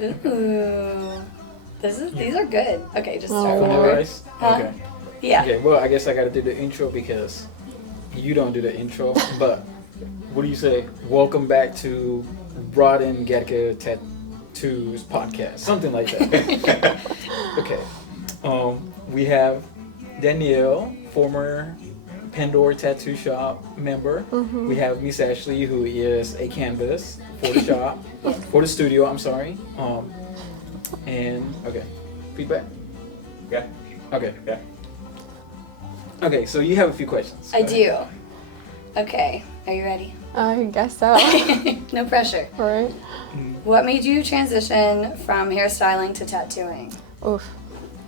Ooh. These are good. Okay, just start Vanilla whenever. rice? Huh? Okay. Yeah. Okay, well, I guess I gotta do the intro because you don't do the intro, but what do you say? Welcome back to Broad and Gatica Tattoos podcast. Something like that. Okay. We have Danielle, former Pandora Tattoo Shop member. Mm-hmm. We have Miss Ashley, who is a canvas for the shop, for the studio, I'm sorry. And, okay. Feedback? Yeah. Okay. Yeah. Okay, so you have a few questions. I do. Okay, are you ready? I guess so. No pressure. Right. What made you transition from hairstyling to tattooing? Oof.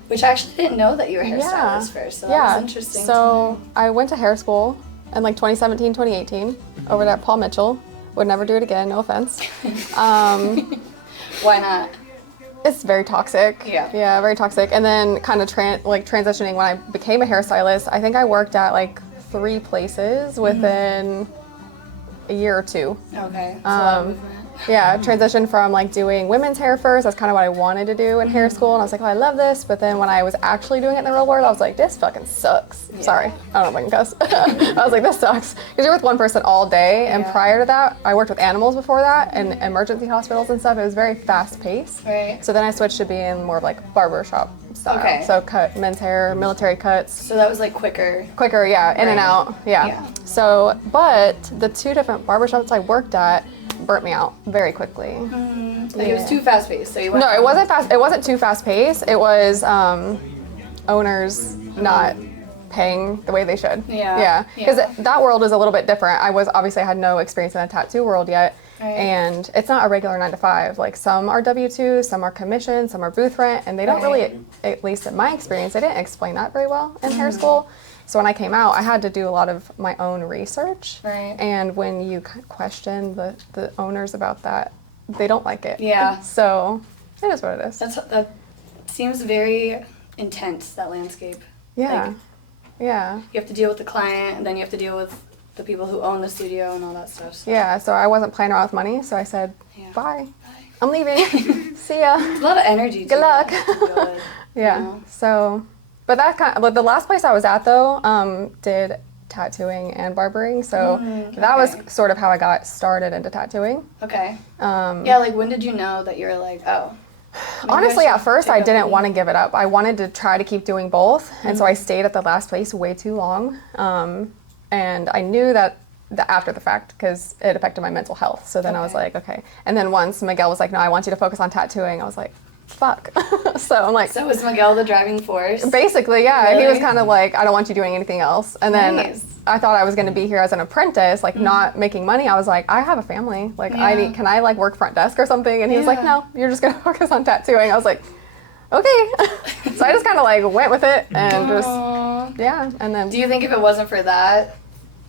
Which I actually didn't know that you were a hairstylist first, so that was interesting. So I went to hair school in like 2017, 2018 over there at Paul Mitchell. Would never do it again, no offense. Why not? It's very toxic. Yeah. Yeah, very toxic. And then kind of transitioning when I became a hairstylist, I think I worked at like 3 places within a year or 2. Okay. So a lot of movement. Yeah, transitioned from like doing women's hair first. That's kind of what I wanted to do in hair school. And I was like, oh, I love this. But then when I was actually doing it in the real world, I was like, this fucking sucks. Yeah. Sorry, I don't know if I can cuss. I was like, this sucks. Because you're with one person all day. And prior to that, I worked with animals before that in emergency hospitals and stuff. It was very fast paced. Right. So then I switched to being more of like barbershop style. Okay. So cut men's hair, military cuts. So that was like quicker. Quicker, yeah, in and out, yeah. So, but the 2 different barbershops I worked at burnt me out very quickly. Like it was too fast paced, so you went. No, it wasn't fast. It wasn't too fast paced. It was owners not paying the way they should. Yeah. Because that world is a little bit different. I had no experience in the tattoo world yet. Right. And it's not a regular 9 to 5. Like some are W-2, some are commission, some are booth rent, and they don't really, at least in my experience, they didn't explain that very well in hair school. So when I came out, I had to do a lot of my own research. Right. And when you question the owners about that, they don't like it. Yeah. So it is what it is. That seems very intense, that landscape. Yeah. Like, yeah. you have to deal with the client, and then you have to deal with the people who own the studio and all that stuff. So. Yeah, so I wasn't playing around with money, so I said, bye. I'm leaving. See ya. It's a lot of energy. Good luck. Yeah. You know? So, but that the last place I was at though, did tattooing and barbering, so that was sort of how I got started into tattooing. Okay. Yeah, like when did you know that you were like, oh. Honestly, at first I didn't want to give it up. I wanted to try to keep doing both, and so I stayed at the last place way too long. And I knew that after the fact because it affected my mental health. So then I was like, okay. And then once Miguel was like, no, I want you to focus on tattooing, I was like, fuck. So I'm like. So was Miguel the driving force? Basically, yeah. Really? He was kind of like, I don't want you doing anything else. And then I thought I was going to be here as an apprentice, like not making money. I was like, I have a family. Like, can I like work front desk or something? And he was like, no, you're just going to focus on tattooing. I was like, okay. So I just kind of like went with it and just, and then. Do you think if it wasn't for that,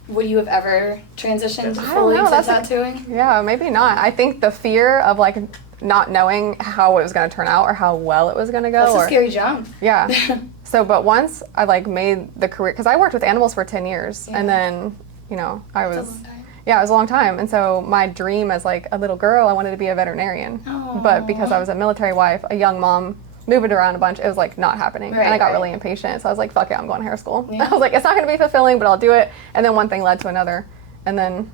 would you have ever transitioned fully to tattooing? Yeah, maybe not. I think the fear of like not knowing how it was going to turn out or how well it was going to go. That's a scary jump. Yeah. So, but once I like made the career, because I worked with animals for 10 years and then, you know, I was, That's a long time. Yeah, it was a long time. And so my dream as like a little girl, I wanted to be a veterinarian. Aww. But because I was a military wife, a young mom, moving around a bunch, it was like not happening. And I got really impatient. So I was like, fuck it, I'm going to hair school. I was like, it's not going to be fulfilling, but I'll do it. And then one thing led to another. And then,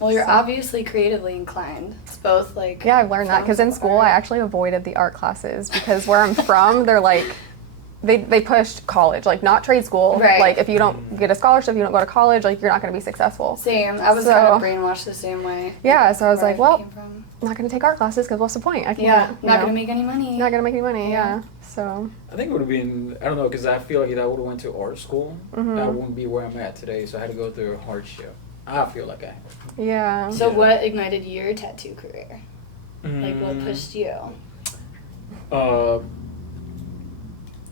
Well, you're obviously creatively inclined. It's both like. Yeah, I've learned that because in school I actually avoided the art classes because where I'm from, they're like, they pushed college, like not trade school. Right. Like if you don't get a scholarship, you don't go to college, like you're not going to be successful. Same. I was kind of brainwashed the same way. Yeah, so I was like, well, I'm not going to take art classes because what's the point? I can't. Not going to make any money. Not going to make any money, yeah. So. I think it would have been, I don't know, because I feel like if I would have went to art school, I wouldn't be where I'm at today. So I had to go through hardship. I feel like I have. Yeah. So what ignited your tattoo career? Like what pushed you?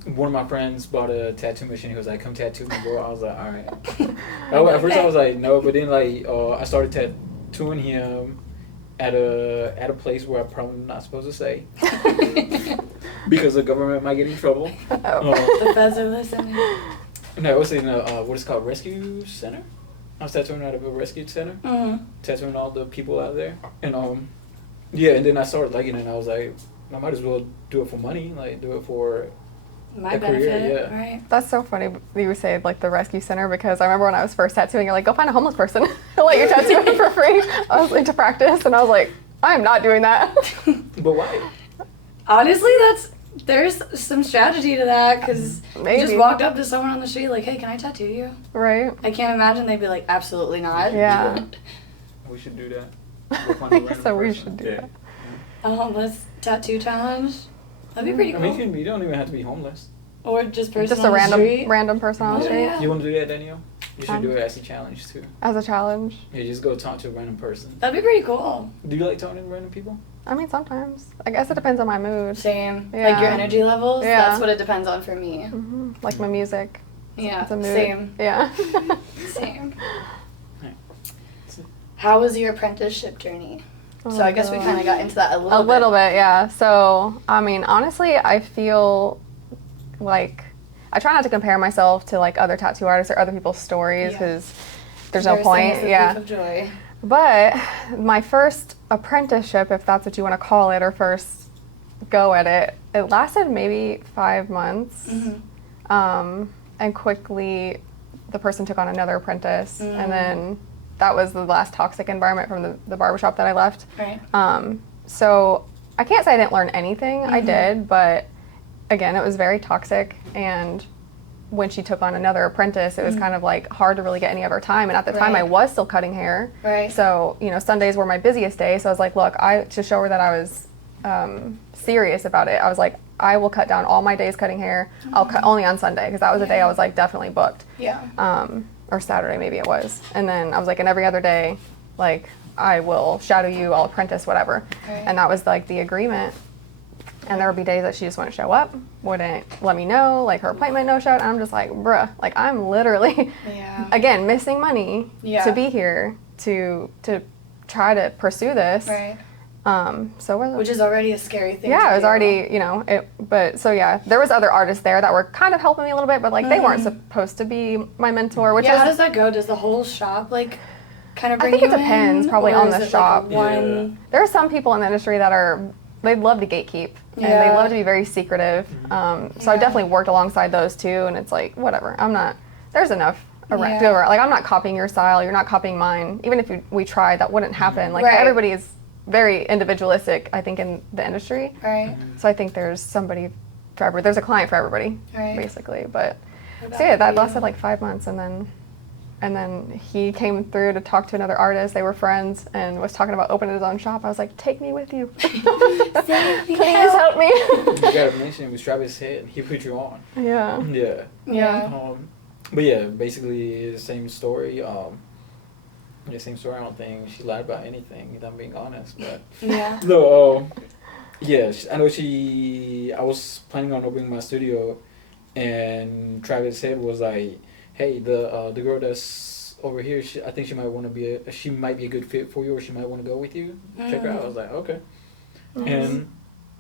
One of my friends bought a tattoo machine. He was like, come tattoo me, bro. I was like, all right. At first I was like, no, but then like I started tattooing him at a place where I'm probably not supposed to say because the government might get in trouble. The feds are listening. No, it was in what is called rescue center. I was tattooing at a rescue center, tattooing all the people out there, and and then I started liking it. And I was like, I might as well do it for money, like do it for My a benefit, career, yeah. right? That's so funny that you say like the rescue center, because I remember when I was first tattooing, you're like, go find a homeless person, let you tattoo him for free. I was like, to practice, and I was like, I'm not doing that. But why? Honestly, there's some strategy to that, because you Maybe. just walked up to someone on the street like, hey, can I tattoo you? Right? I can't imagine they'd be like, absolutely not. Yeah. We should do that. Go find a random So we person. should do Yeah. that. A homeless tattoo challenge. That'd be pretty I cool. mean, you don't even have to be homeless. Or just person Just on a the street. random person on the Oh, street yeah. You want to do that, Danielle? You should Um, do it as a challenge too. as a challenge. Yeah, just go talk to a random person. That'd be pretty cool. Do you like talking to random people? I mean, sometimes. I guess it depends on my mood. Same. Like Yeah. your energy levels. Yeah. That's what it depends on for me. Hmm. Like my music. Yeah. It's a mood. Same. Yeah. Same. Right. How was your apprenticeship journey? Oh So I guess we God. kind of got into that a little A bit. little bit, yeah. So, I mean, honestly, I feel like I try not to compare myself to like other tattoo artists or other people's stories, Yeah. because there's no Comparison is point. the Yeah. thief of joy. But my first apprenticeship, if that's what you want to call it, or first go at it, it lasted maybe 5 months. Mm-hmm. And quickly the person took on another apprentice. Mm. And then that was the last toxic environment from the barbershop that I left. Right. So I can't say I didn't learn anything. I Mhm. did, but again, it was very toxic. And when she took on another apprentice, it was kind of like hard to really get any of her time. And at the time, I Right. was still cutting hair. Right. So, you know, Sundays were my busiest day. So I was like, look, to show her that I was serious about it, I was like, I will cut down all my days cutting hair. I'll cut only on Sunday, because that was the day I was like definitely booked. Yeah. Or Saturday maybe it was. And then I was like, and every other day, like, I will shadow you, I'll apprentice, whatever. Right. And that was like the agreement. And there would be days that she just wouldn't show up, wouldn't let me know, like her appointment no showed. And I'm just like, bruh, like I'm literally, Yeah. again, missing money Yeah. to be here to try to pursue this. Right. So we're, Which is already a scary thing. yeah, to it was do. already, you know, but so yeah, there was other artists there that were kind of helping me a little bit, but like they weren't supposed to be my mentor, which Yeah. How was, does that go? Does the whole shop like kind of I bring think you it depends, in? probably Or on is the it, shop. Like one. there are some people in the industry that they'd love to gatekeep, and they Yeah. love to be very secretive. So I Yeah. definitely worked alongside those too, and it's like, whatever, there's enough around, Yeah. to go around. Like I'm not copying your style, you're not copying mine. Even if we tried, that wouldn't happen. Like Right. everybody is very individualistic, I think, in the industry. Right. So I think there's somebody for everybody. There's a client for everybody, Right. basically. But What so yeah, that about lasted you? like 5 months, and then he came through to talk to another artist. They were friends and was talking about opening his own shop. I was like, take me with you. Save me, Please help me. You gotta mention it was Travis' head. He put you on. Yeah. Yeah. Yeah. But yeah, basically the same story. The same story. I don't think she lied about anything, if I'm being honest. But Yeah. no, yeah, I know I was planning on opening my studio, and Travis' head was like, "Hey, the girl that's over here, I think she might be a good fit for you, or she might want to go with you. Check her out." I was like, "Okay," and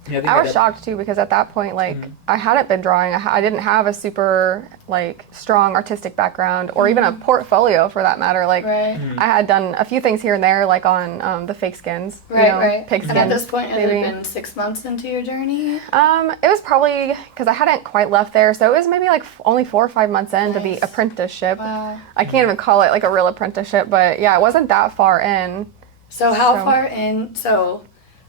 yeah, I think I was shocked too, because at that point, like, I hadn't been drawing. I didn't have a super like strong artistic background, or even a portfolio for that matter. Like, Right. I had done a few things here and there, like on the fake skins, Right. you know, Right. pig And skins. at this point, has maybe. it been 6 months into your journey? It was probably because I hadn't quite left there, so it was maybe like only 4 or 5 months into the Nice. apprenticeship. Wow. I can't even call it like a real apprenticeship, but yeah, it wasn't that far in. So how So- far in? So,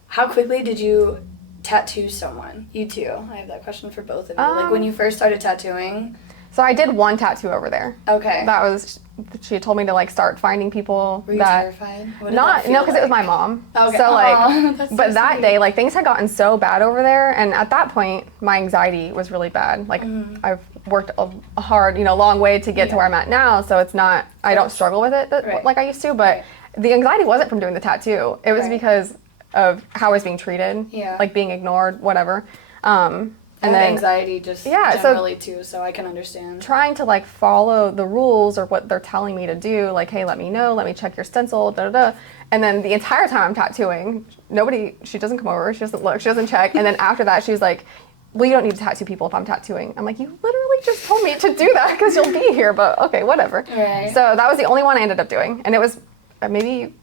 how quickly did you tattoo someone? You too. I have that question for both of you. Like when you first started tattooing. So I did one tattoo over there. Okay. That was, she had told me to like start finding people Were you that. terrified? What did Not that feel no, because it was like? my mom. Okay. So like, Aw, that's but so that sweet. day, like things had gotten so bad over there, and at that point, my anxiety was really bad. Like I've worked a hard, long way to get to where I'm at now. So it's not, I don't struggle with it Right. like I used to. But the anxiety wasn't from doing the tattoo. It was Right. because of how I was being treated. Yeah. Like being ignored, whatever. And then anxiety just Yeah, so- generally too, so I can understand. trying to like follow the rules or what they're telling me to do, like, hey, let me know, let me check your stencil, da da da. And then the entire time I'm tattooing, she doesn't come over, she doesn't look, she doesn't check. And then after that, she was like, well, you don't need to tattoo people if I'm tattooing. I'm like, you literally just told me to do that because you'll be here, but okay, whatever. Right. So that was the only one I ended up doing. And it was maybe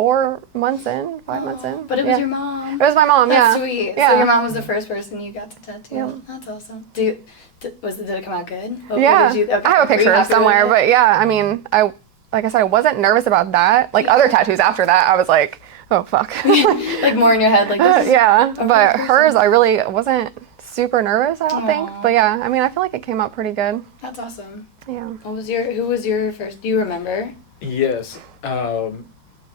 4 months in, 5 months in. But it was your mom. It was my mom, That's yeah. sweet. Yeah. So your mom was the first person you got to tattoo. Yeah. That's awesome. Did it come out good? Yeah. Okay. I have a picture Were you happy somewhere, with it? but yeah, I mean, like I said, I wasn't nervous about that. Like other tattoos after that, I was like, oh fuck. Like more in your head, like this is Yeah, a but person. hers, I really wasn't super nervous, I don't think. Aw. But yeah, I mean, I feel like it came out pretty good. That's awesome. Yeah. Who was your first? Do you remember? Yes.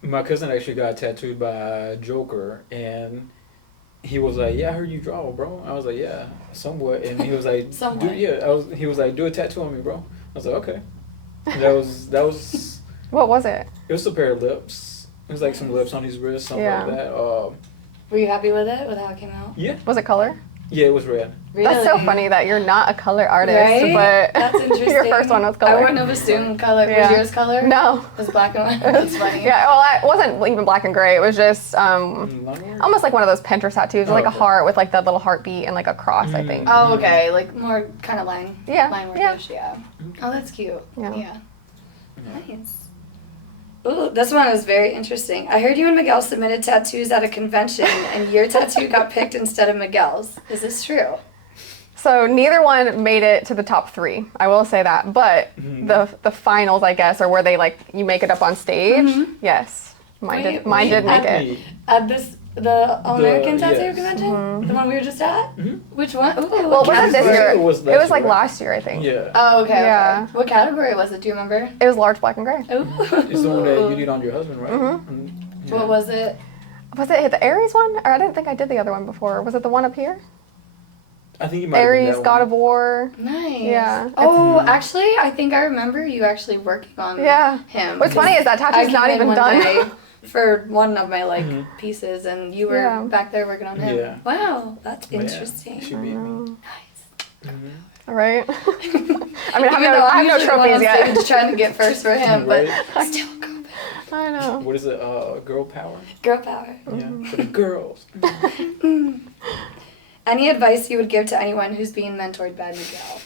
My cousin actually got tattooed by Joker, and he was like, "Yeah, I heard you draw, bro." I was like, "Yeah, somewhat." And he was like, Somewhat. He was like, "Do a tattoo on me, bro." I was like, "Okay." And that was. What was it? It was a pair of lips. It was like some lips on his wrist, something Yeah. like that. Were you happy with it? With how it came out? Yeah. Was it color? Yeah, it was red. That's so funny that you're not a color artist, Right? but That's interesting. your first one was color. I wouldn't have assumed color. Yeah. Was yours color? No. It was black and white. That's funny. Yeah, well, it wasn't even black and gray. It was just Line work? almost like one of those Pinterest tattoos, Oh, like a okay. heart with like the little heartbeat and like a cross, I think. Oh, okay. Like more kind of line Yeah, workish. Yeah. Oh, that's cute. Yeah. Yeah. Nice. Ooh, this one is very interesting. I heard you and Miguel submitted tattoos at a convention, and your tattoo got picked instead of Miguel's. Is this true? So neither one made it to the top 3. I will say that. But the finals, I guess, are where they like you make it up on stage. Yes, mine did. Mine did make it. At the All American Tattoo yes. Convention, the one we were just at. Which one? Ooh, Well, what it wasn't this category? year. It was It last was like year, right? last year, I think. Yeah. Oh, okay. Yeah. Okay. What category was it? Do you remember? It was large black and gray. Ooh. It's the one that you did on your husband, right? Yeah. What was it? Was it the Aries one? Or I didn't think I did the other one before. Was it the one up here? I think you might have been Aries, that God one. of War. Nice. Yeah. Oh, actually, I think I remember you actually working on Yeah. him. What's funny is that I tattoo's came not in even one done. day for one of my pieces, and you were Yeah. back there working on him. Yeah. Wow, that's Yeah, interesting. she beat me. Nice. Right? I mean, I Even have though I'm no usually the one trophies on yet. stage trying to get first for him, but Right. still go back. I know. What is it? Girl power? Girl power. Yeah, for the girls. Any advice you would give to anyone who's being mentored by Miguel?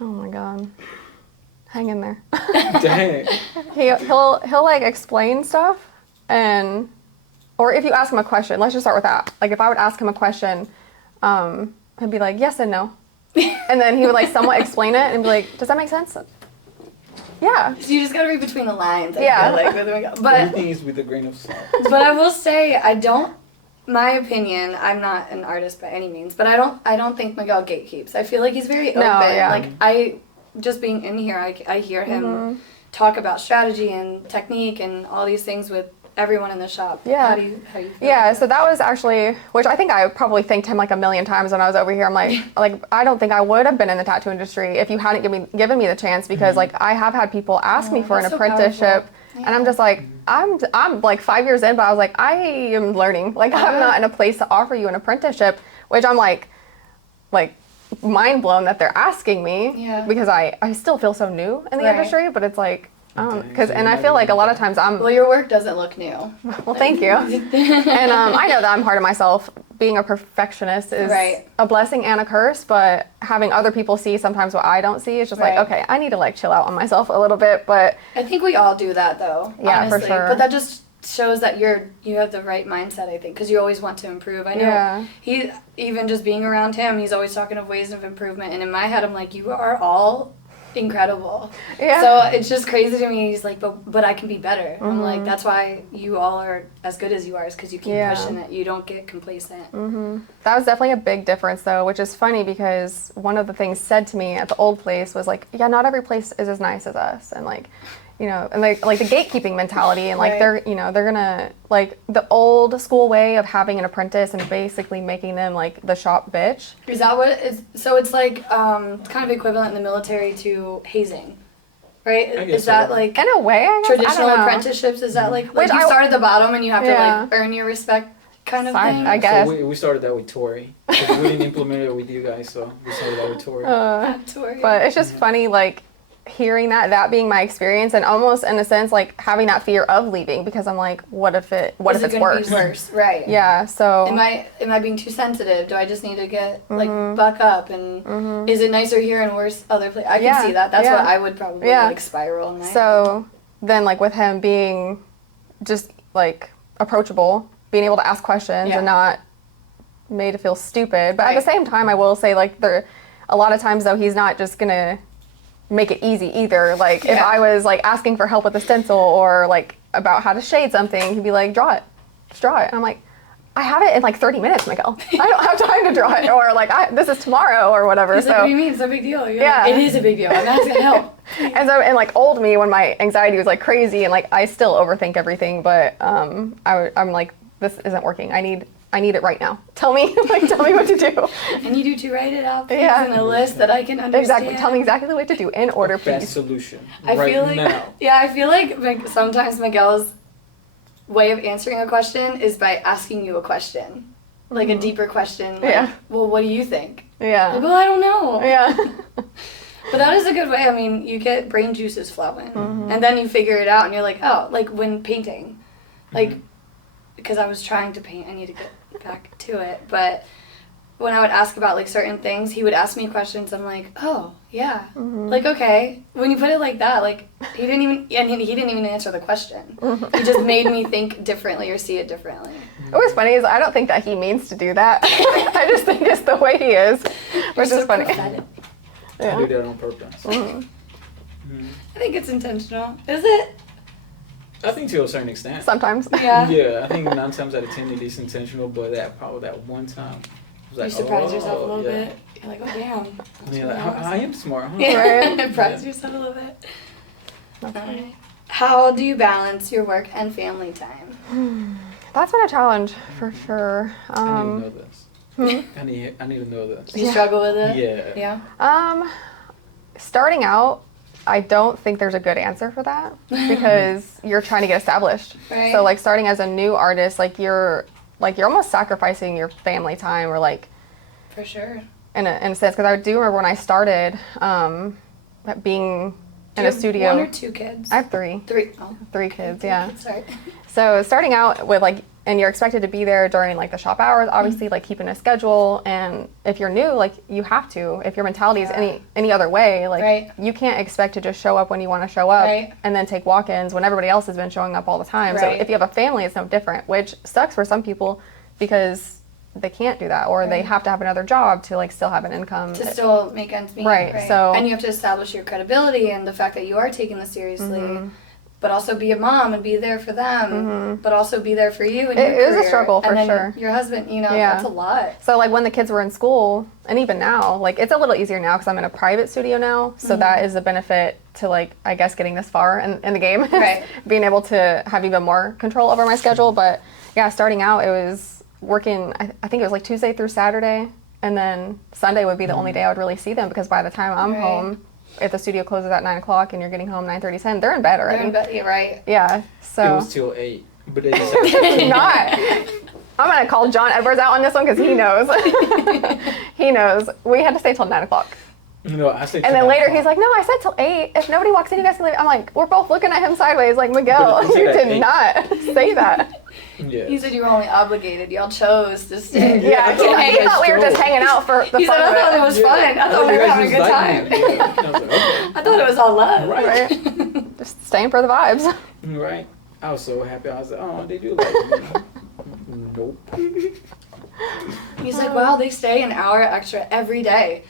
Oh my god. Hang in there. Dang. He'll like explain stuff, and or if you ask him a question, let's just start with that. Like if I would ask him a question, he'd be like yes and no, and then he would like somewhat explain it and be like, does that make sense? Yeah. So you just gotta read between the lines. I Yeah. feel like, with Miguel. But Everything is with a grain of salt. but I will say my opinion, I'm not an artist by any means, but I don't think Miguel gatekeeps. I feel like he's very open. yeah. Like just being in here, I hear him talk about strategy and technique and all these things with everyone in the shop. Yeah. How do you feel? Yeah, so that was actually, which I think I probably thanked him like a million times when I was over here. I'm like I don't think I would have been in the tattoo industry if you hadn't given me the chance, because like I have had people ask me for an that's so apprenticeship, powerful. and I'm just like I'm like 5 years in, but I was like I am learning. Like I'm not in a place to offer you an apprenticeship, which I'm like mind blown that they're asking me. Yeah. Because I still feel so new in the Right. industry, but it's like Okay, because so and you're I not feel like a even- lot of times I'm Well, your work doesn't look new. well, thank you. And I know that I'm hard on myself. Being a perfectionist is Right. a blessing and a curse, but having other people see sometimes what I don't see is just Right. like, okay, I need to like chill out on myself a little bit. But I think we all do that though. Yeah, for honestly. sure. But that just shows that you have the right mindset, I think, because you always want to improve. I know Yeah. he, even just being around him, he's always talking of ways of improvement, and in my head I'm like, you are all incredible. Yeah. So it's just crazy to me. He's like, but I can be better. I'm Mm-hmm. like, that's why you all are as good as you are, is because you keep Yeah. pushing it. You don't get complacent. that was definitely a big difference though, which is funny because one of the things said to me at the old place was like, yeah, not every place is as nice as us. And like, you know, and like the gatekeeping mentality, and like Right. they're gonna like the old school way of having an apprentice and basically making them like the shop bitch. Is that what it is? So it's like kind of equivalent in the military to hazing, right? I guess Is that so. like In a way, I guess. I traditional don't know. apprenticeships? Is that like Which you I- start at the bottom and you have to Yeah. like earn your respect kind of thing? I guess. So we started that with Tori. 'Cause we didn't implement it with you guys, so we started that with Tori. Tori. But it's just funny, like, hearing that being my experience, and almost in a sense, like, having that fear of leaving, because I'm like, what if it's Is it gonna worse? be worse? Right. Yeah, so. Am I being too sensitive? Do I just need to get like buck up? And is it nicer here and worse other places? I can Yeah, see that. That's yeah. what I would probably Yeah. like spiral in my head. So then, like, with him being just like approachable, being able to ask questions Yeah. and not made to feel stupid. But Right. at the same time, I will say like a lot of times though, he's not just gonna make it easy either. Like if Yeah. I was like asking for help with a stencil or like about how to shade something, he'd be like, draw it, just draw it. And I'm like, I have it in like 30 minutes, Miguel. I don't have time to draw it, or like this is tomorrow or whatever. He's So like, what do you mean? It's a big deal. You're Yeah. like, it is a big deal. I'm asking help. and like old me, when my anxiety was like crazy and like I still overthink everything, but I'm like, this isn't working. I need it right now. Tell me what to do. I need you to write it out, please, Yeah. in a list that I can understand. Exactly. Tell me exactly what to do in order, Best please. solution I right feel like, now. yeah, I feel like sometimes Miguel's way of answering a question is by asking you a question. Like a deeper question. Like, Yeah. well, what do you think? Yeah. Like, well, I don't know. Yeah. But that is a good way. I mean, you get brain juices flowing. Mm-hmm. And then you figure it out and you're like, oh, like when painting. Like, because I was trying to paint, I need to get back to it. But when I would ask about like certain things, he would ask me questions. I'm like, oh, yeah. Mm-hmm. Like, okay. When you put it like that, like, he didn't even answer the question. Mm-hmm. He just made me think differently or see it differently. What's funny is I don't think that he means to do that. I just think it's the way he is, which You're is so funny. pathetic. I Yeah. do that on purpose. Mm-hmm. I think it's intentional. Is it? I think to a certain extent. Sometimes. Yeah. Yeah, I think 9 times out of 10 it is intentional, but that one time, it was You like, surprise yourself a oh, little yeah. bit. You're like, oh, damn. Yeah, like, I am smart, huh? Yeah, Right. surprise yourself a little bit. Alright. How do you balance your work and family time? That's been a challenge for sure. I need to know this. I need to know this. Do you struggle with it? Yeah. Yeah. Starting out, I don't think there's a good answer for that because you're trying to get established. Right. So like starting as a new artist, you're almost sacrificing your family time, or like For sure. in a sense, because I do remember when I started being Do in you a have studio. 1 or 2 kids? I have 3. 3. Oh. 3 kids, yeah. Sorry. So starting out with like, and you're expected to be there during like the shop hours, obviously like keeping a schedule. And if you're new, like you have to, if your mentality is any other way, like Right. you can't expect to just show up when you want to show up Right. and then take walk-ins when everybody else has been showing up all the time. So Right. if you have a family, it's no different, which sucks for some people because they can't do that, or they Right. have to have another job to like still have an income. To still make ends meet. Right, so- And you have to establish your credibility and the fact that you are taking this seriously. Mm-hmm. But also be a mom and be there for them. But also be there for you and It your is a career. struggle, for and then sure. Your husband, you know, Yeah. that's a lot. So like when the kids were in school, and even now, like it's a little easier now because I'm in a private studio now. So that is a benefit to like, I guess, getting this far in the game. Right. Being able to have even more control over my schedule. But yeah, starting out, it was working, I think it was like Tuesday through Saturday. And then Sunday would be the only day I would really see them, because by the time I'm Right. home, if the studio closes at 9 o'clock and you're getting home 9:30, 10, they're in bed already. They're in bed, yeah, right. Yeah, It so. was till 8, but it It's not. I'm gonna call John Edwards out on this one because he knows. He knows. We had to stay till 9 o'clock. I said. And then later he's like, no, I said till 8. If nobody walks in, you guys can leave. I'm like, we're both looking at him sideways like, Miguel, But it you said at did 8. not say that. Yeah. He said you were only obligated. Y'all chose to stay. Yeah, I thought he you guys thought we were just drove. hanging out for the He fun said, I of thought it it. was fun. I thought we were having a good time. Yeah. I was like, okay. I thought it was all love. Right. Right? Just staying for the vibes. Right. I was so happy. I was like, oh, they do like me. Nope. He's like, wow, they stay an hour extra every day.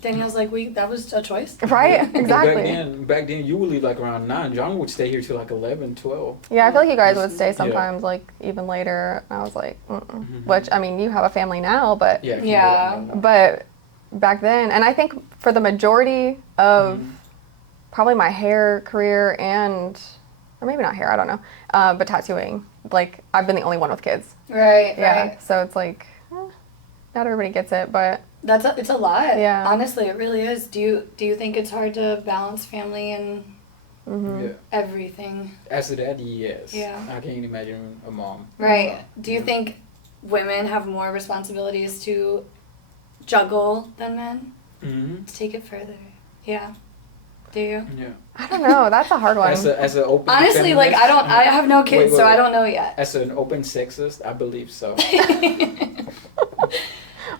Danielle's like, that was a choice. Right? And Exactly. Back then, you would leave like around 9. John would stay here till like 11, 12. Yeah, I feel like you guys would stay Yeah. sometimes, like, even later. And I was like, Which, I mean, you have a family now, but Yeah. Yeah. But back then, and I think for the majority of probably my hair career and, or maybe not hair, I don't know, but tattooing, like I've been the only one with kids. Right, Yeah. right. So it's like, not everybody gets it, but It's a lot. Yeah. Honestly, it really is. Do you think it's hard to balance family and Yeah. everything? As a daddy, yes. Yeah. I can't imagine a mom. Right. Do you Yeah. think women have more responsibilities to juggle than men? Mm-hmm. To take it further. Yeah. Do you? Yeah. I don't know. That's a hard one. As an open Honestly, like feminist- I have no kids, Wait, so I wait. don't know yet. As an open sexist, I believe so.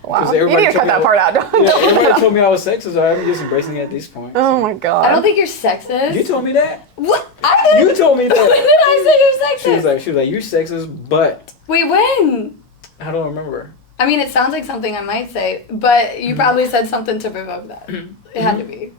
Wow. 'Cause You everybody need to cut told me that part out. Don't Yeah, don't cut it everybody out. told me I was sexist, so I'm just embracing it at this point. Oh my god. I don't think you're sexist. You told me that. What? I didn't. You told me When that. did I say you're sexist? She was like, you're sexist, but Wait, when? I don't remember. I mean, it sounds like something I might say, but you Mhm. probably said something to provoke that. It had to be.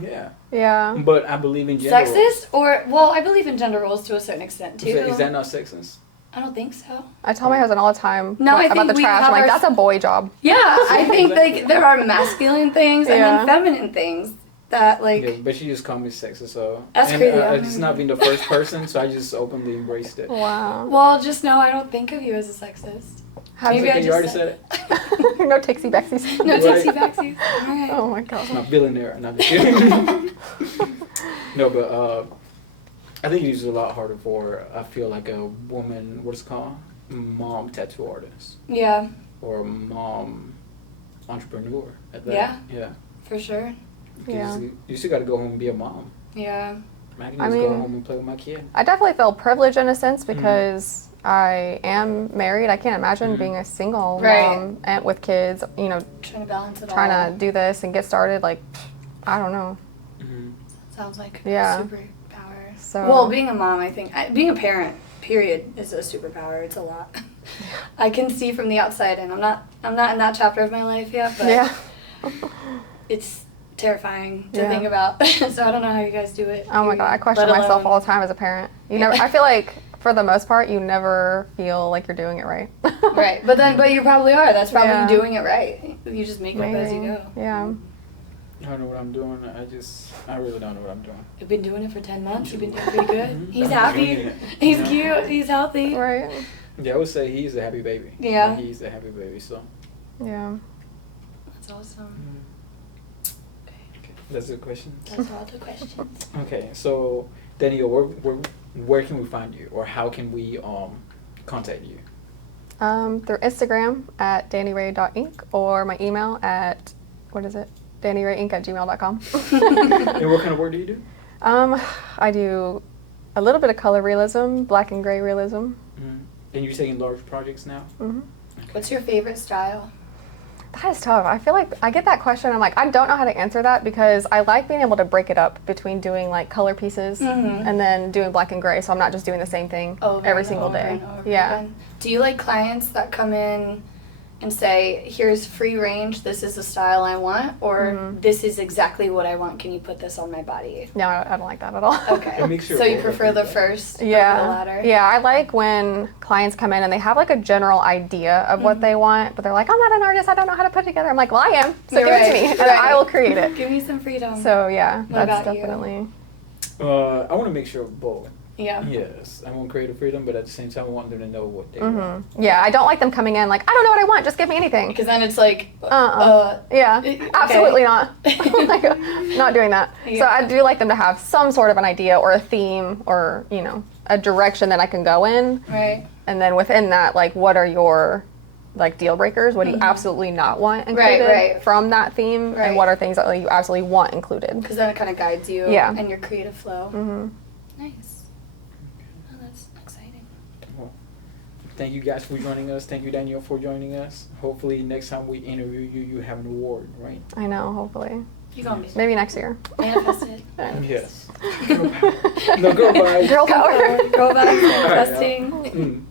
Yeah. Yeah. But I believe in gender roles. Sexist? Or, well, I believe in gender roles to a certain extent, too. Is that not sexist? I don't think so. I tell my husband all the time No, I about think the we trash. have I'm like, our- that's a boy job. Yeah, I think, like, there are masculine things and Yeah. then feminine things that, like... Yeah, but she just called me sexist, so. That's and, crazy. It's not being the first person, so I just openly embraced it. Wow. Well, just know I don't think of you as a sexist. How Maybe do I You just already said- said it. No tixie backsies. No Right. tipsy backsies. Alright. Oh my god. I'm a billionaire. No, I'm just kidding. No, but I think it's a lot harder for, I feel like a woman, what is it called? Mom tattoo artist. Yeah, Or mom entrepreneur at that. Yeah. Yeah. for sure. Yeah. You still got to go home and be a mom. Yeah. I can I just go mean- home and play with my kid. I definitely feel privileged in a sense Mm-hmm. because I am married. I can't imagine Mhm. being a single Right. mom and with kids, you know, Trying to balance it all. trying to do this and get started. Like, I don't know. Mm-hmm. Sounds like Yeah. a superpower. So- Well, being a mom, I think, being a parent, period, is a superpower. It's a lot. I can see from the outside, and I'm not in that chapter of my life yet, but Yeah. it's terrifying to Yeah. think about. So I don't know how you guys do it. Oh my god, I question Let myself alone- all the time as a parent. You never. I feel like for the most part, you never feel like you're doing it right. Right, but you probably are. That's probably Yeah. you doing it right. You just make it up as you Maybe. go. Yeah. I don't know what I'm doing. I really don't know what I'm doing. You've been doing it for 10 months. You've been doing pretty good. Mhm. He's I'm happy. doing it. He's Yeah. cute. He's healthy. Right. Yeah, I would say he's a happy baby. Yeah. He's a happy baby, so. Yeah. That's awesome. Okay. That's a question. That's all the questions. Okay, so Danielle, where can we find you, or how can we contact you? Through Instagram at dannyray.inc or my email at, what is it? dannyrayinc@gmail.com. And what kind of work do you do? I do a little bit of color realism, black and gray realism. Mm-hmm. And you're taking large projects now? Hmm. What's your favorite style? That is tough. I feel like I get that question. I'm like, I don't know how to answer that because I like being able to break it up between doing like color pieces Mhm. and then doing black and gray. So I'm not just doing the same thing Over every and single over day. and over Yeah. again. Do you like clients that come in and say, here's free range, this is the style I want, or Mhm. this is exactly what I want, can you put this on my body? No, I don't like that at all. Okay. A mixture So of you both, prefer I the think. first over the Yeah. latter? Yeah, I like when clients come in and they have like a general idea of what Mhm. they want, but they're like, I'm not an artist, I don't know how to put it together. I'm like, well, I am. So You're give it to right, me and right. I will create it. Give me some freedom. So yeah, What that's about you? definitely. I want to make sure of both. Yeah. Yes, I want creative freedom, but at the same time, I want them to know what they want. Yeah, I don't like them coming in like, I don't know what I want, just give me anything. Because then it's like, Yeah, okay. absolutely not. Like, not doing that. So Yeah. I do like them to have some sort of an idea or a theme or, you know, a direction that I can go in. right. And then within that, like, what are your like deal breakers? What do you Mhm. absolutely not want Right, included right. from that theme? Right. And what are things that like, you absolutely want included? Because then it kind of guides you Yeah. and your creative flow. Hmm. Nice. Oh, that's exciting. Well, thank you guys for joining us. Thank you, Danielle, for joining us. Hopefully, next time we interview you, you have an award, right? I know, hopefully. You gonna be Maybe next year. manifested. Yes. Girl power. No, girl power. Girl power. Girl vibes, All right, manifesting. Mm.